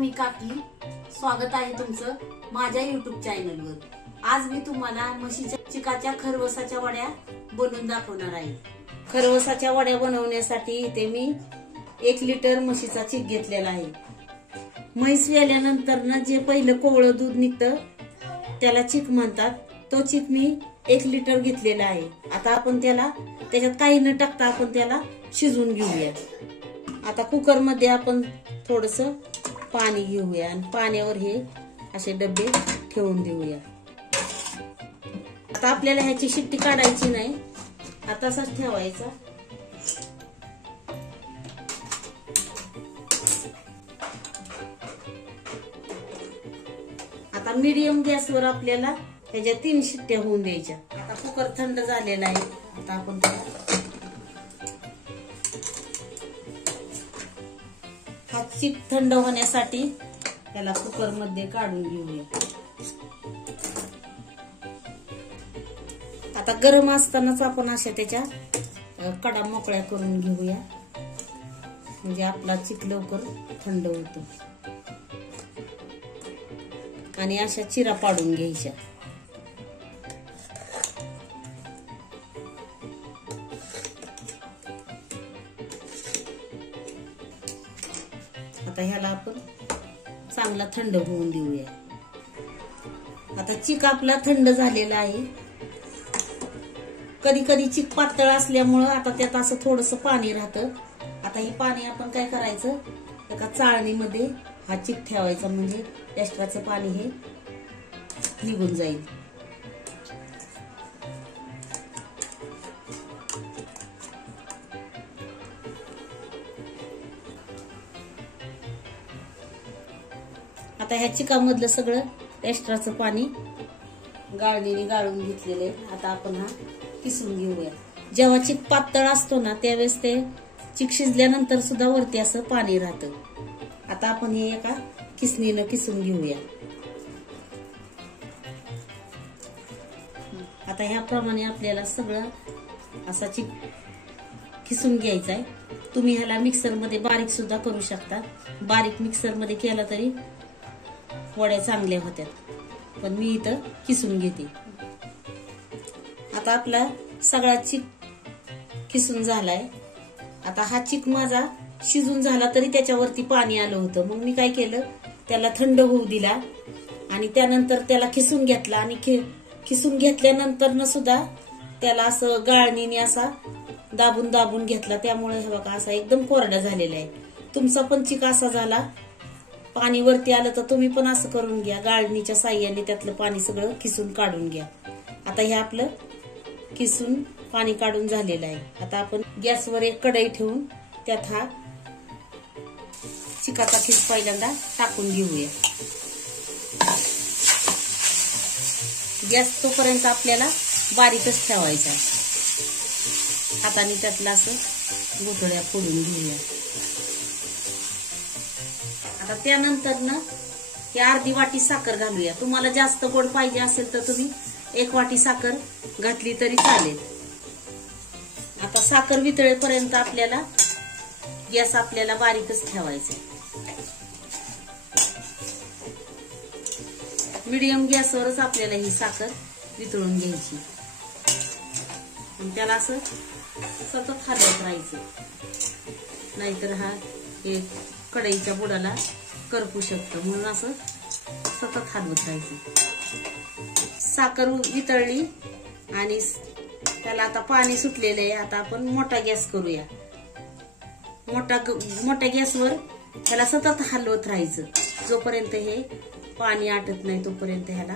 मी काकी, स्वागत आहे तुमचं माझ्या YouTube चॅनलवर। आज मी तुम्हाला म्हशीच्या चिकाच्या खरवसाच्या वड्या बनवून दाखवणार आहे। खरवसाच्या वड्या बनवण्यासाठी इथे मी 1 लिटर म्हशीचा चीक घेतलेला आहे। म्हैस व्याल्यानंतर ना जे पहिलं कोवळं दूध निघतं त्याला चीक म्हणतात। तो चीक मी 1 लिटर घेतलेला आहे। आता आपण त्याच्यात काही न टाकता आपण त्याला शिजवून घेऊया। आता कुकर मध्ये आपण थोडस पाणी घेऊया आणि पाण्यावर हे असे डबे ठेवून देऊया। आता आपल्याला ह्याची शिट्टी काढायची नाही, आता तसाच ठेवायचा। आता मीडियम गॅसवर आपल्याला ह्याच्या 3 शिट्ट्या होऊन द्यायच्या। आता कुकर थंड झालेला आहे, आता आपण हा चीक थंड होण्यासाठी त्याला कुकर मध्ये काढून घेऊया। आता गरम असतानाच आपण अशा त्याच्या कडा मोकळ्या करून घेऊया, म्हणजे आपला चीक लवकर थंड होतो। आणि अशा चिरा पाडून घ्यायच्या। आता ह्याला आपण चांगला थंड होऊन देऊया। आता चीक आपला थंड झालेला आहे। कधी कधी चीक पातळ असल्यामुळं आता त्यात असं थोडस पाणी राहतं। आता हे पाणी आपण काय करायचं, एका चाळणीमध्ये हा चीक ठेवायचा, म्हणजे एक्स्ट्राचं पाणी हे निघून जाईल। आता ह्या चिकामधलं सगळं एक्स्ट्राचं पाणी गाळणीने गाळून घेतलेलं आहे। आता आपण हा किसून घेऊया। जेव्हा चीक पातळ असतो ना त्यावेळेस ते चीक शिजल्यानंतर सुद्धा वरती असं पाणी राहतं। आता आपण हे एका किसणीनं किसून घेऊया। आता ह्याप्रमाणे आपल्याला सगळं असा चीक किसून घ्यायचा आहे। तुम्ही ह्याला मिक्सर मध्ये बारीक सुद्धा करू शकता। बारीक मिक्सर मध्ये केला तरी वड्या चांगल्या होत्यात, पण मी इथं किसून घेते। आता आपला सगळा चीक किसून झालाय। आता हा चीक माझा शिजून झाला तरी त्याच्यावरती पाणी आलं होतं, मग मी काय केलं, त्याला थंड होऊ दिला आणि त्यानंतर त्याला किसून घेतला। आणि किसून घेतल्यानंतर न सुद्धा त्याला असं गाळणीने असा दाबून दाबून घेतला, त्यामुळे हे बघा असा एकदम कोरडा झालेला आहे। तुमचा पण चीक असा झाला, पाणी वरती आलं तर तुम्ही पण असं करून घ्या। गाळणीच्या साह्याने त्यातलं पाणी सगळं किसून काढून घ्या। आता हे आपलं किसून पाणी काढून झालेलं आहे। आता आपण गॅसवर एक कढई ठेवून त्यात हा चिकाचा खिस पहिल्यांदा टाकून घेऊया। गॅस तोपर्यंत आपल्याला बारीकच ठेवायचा। हाताने त्यातलं असं गोठळ्या फोडून घेऊया। आता त्यानंतर ना ही अर्धी वाटी साखर घालूया। तुम्हाला जास्त गोड पाहिजे असेल तर तुम्ही 1 वाटी साखर घातली तरी चालेल। आता साखर वितळेपर्यंत आपल्याला गॅस बारीकच ठेवायचा। मीडियम गॅसवरच आपल्याला ही साखर वितळून घ्यायची आणि त्याला असं सतत हलवत राहायचं, नाहीतर हा कढईच्या बुडाला करपू शकतं, म्हणून असं सतत हलवत राहायचं। साखर वितळली आणि त्याला आता पाणी सुटलेलं आहे। आता आपण मोठा गॅस करूया। मोठ्या गॅसवर त्याला सतत हलवत राहायचं, जोपर्यंत हे पाणी आटत नाही तोपर्यंत ह्याला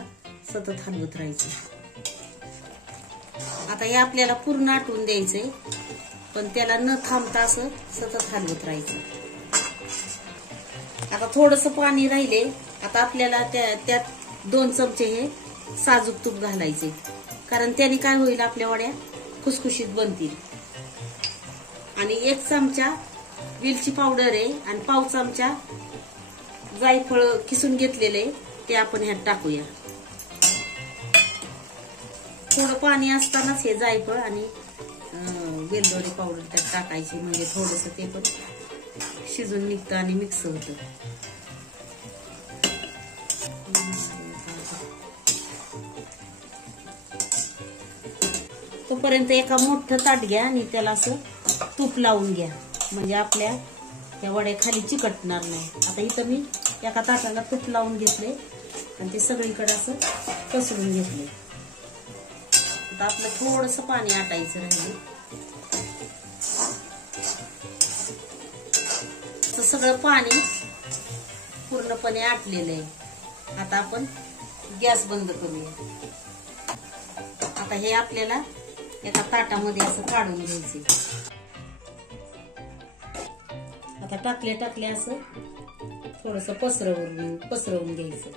सतत हलवत राहायचं। आता हे आपल्याला पूर्ण आटवून द्यायचंय, पण त्याला न थांबता असं सतत हलवत राहायचं। आता थोडस पाणी राहिले। आता आपल्याला त्यात 2 चमचे हे साजूक तूप घालायचे, कारण त्याने काय होईल, आपल्या वड्या खुसखुशीत बनतील। आणि 1 चमचा वेलची पावडर आहे आणि पाव चमचा जायफळ किसून घेतलेले ते आपण ह्यात टाकूया। थोडं पाणी असतानाच हे जायफळ आणि वेलदोडी पावडर त्यात टाकायची, म्हणजे थोडस ते पण शिजून निघतं आणि मिक्स होतं। तोपर्यंत एका मोठं ताट घ्या आणि त्याला असं तूप लावून घ्या, म्हणजे आपल्या त्या वड्या खाली चिकटणार नाही. आता इथं मी एका ताटाला तूप लावून घेतले आणि ते सगळीकडे असं पसरून घेतले. आता आपलं थोडंसं पाणी आटायचं राहिले. सगळं पाणी पूर्णपणे आटलेलं आहे. आता आपण गॅस बंद करूया. आता हे आपल्याला एका ताटामध्ये असं काढून घ्यायचे. आता टाकले असं थोडस पसरवून घ्यायचं.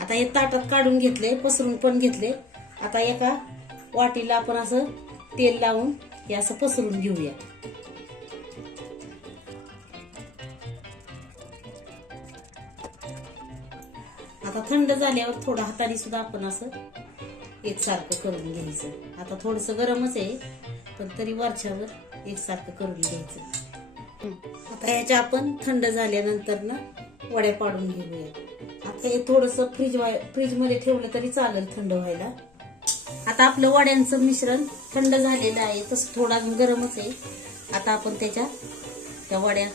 आता हे ताटात काढून घेतले, पसरून पण घेतले. आता एका वाटीला आपण असं तेल लावून हे असं पसरून घेऊया. आता थंड झाल्यावर थोडं हाताने सुद्धा आपण असं एकसारखं करून घ्यायचं. आता थोडस गरमच आहे, पण तरी वरच्यावर एकसारखं करून घ्यायचं. आता ह्याच्या आपण थंड झाल्यानंतर ना वड्या पाडून घेऊया. आता हे थोडस फ्रीज मध्ये ठेवलं तरी चालेल थंड व्हायला. आता आपलं वड्यांचं मिश्रण थंड झालेलं आहे, तसं थोडा गरमच आहे. आता आपण त्या वड्या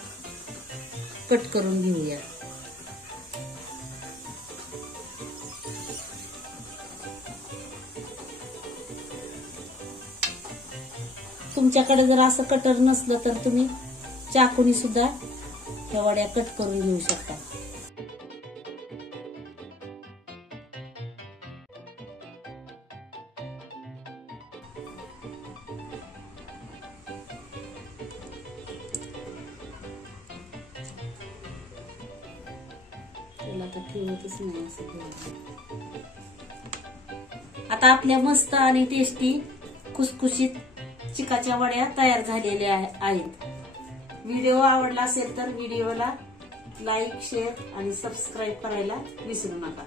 कट करून घेऊया. तुमच्याकडे जर असं कटर नसलं तर तुम्ही चाकूनी सुद्धा त्या वड्या कट करून घेऊ शकता. त्याला तर ठेवतच नाही असं. आता आपल्या मस्त आणि टेस्टी खुसखुशीत चिकाच्या वड्या तयार झालेल्या आहेत. व्हिडिओ आवडला असेल तर व्हिडिओला लाईक, शेअर आणि सबस्क्राईब करायला विसरू नका.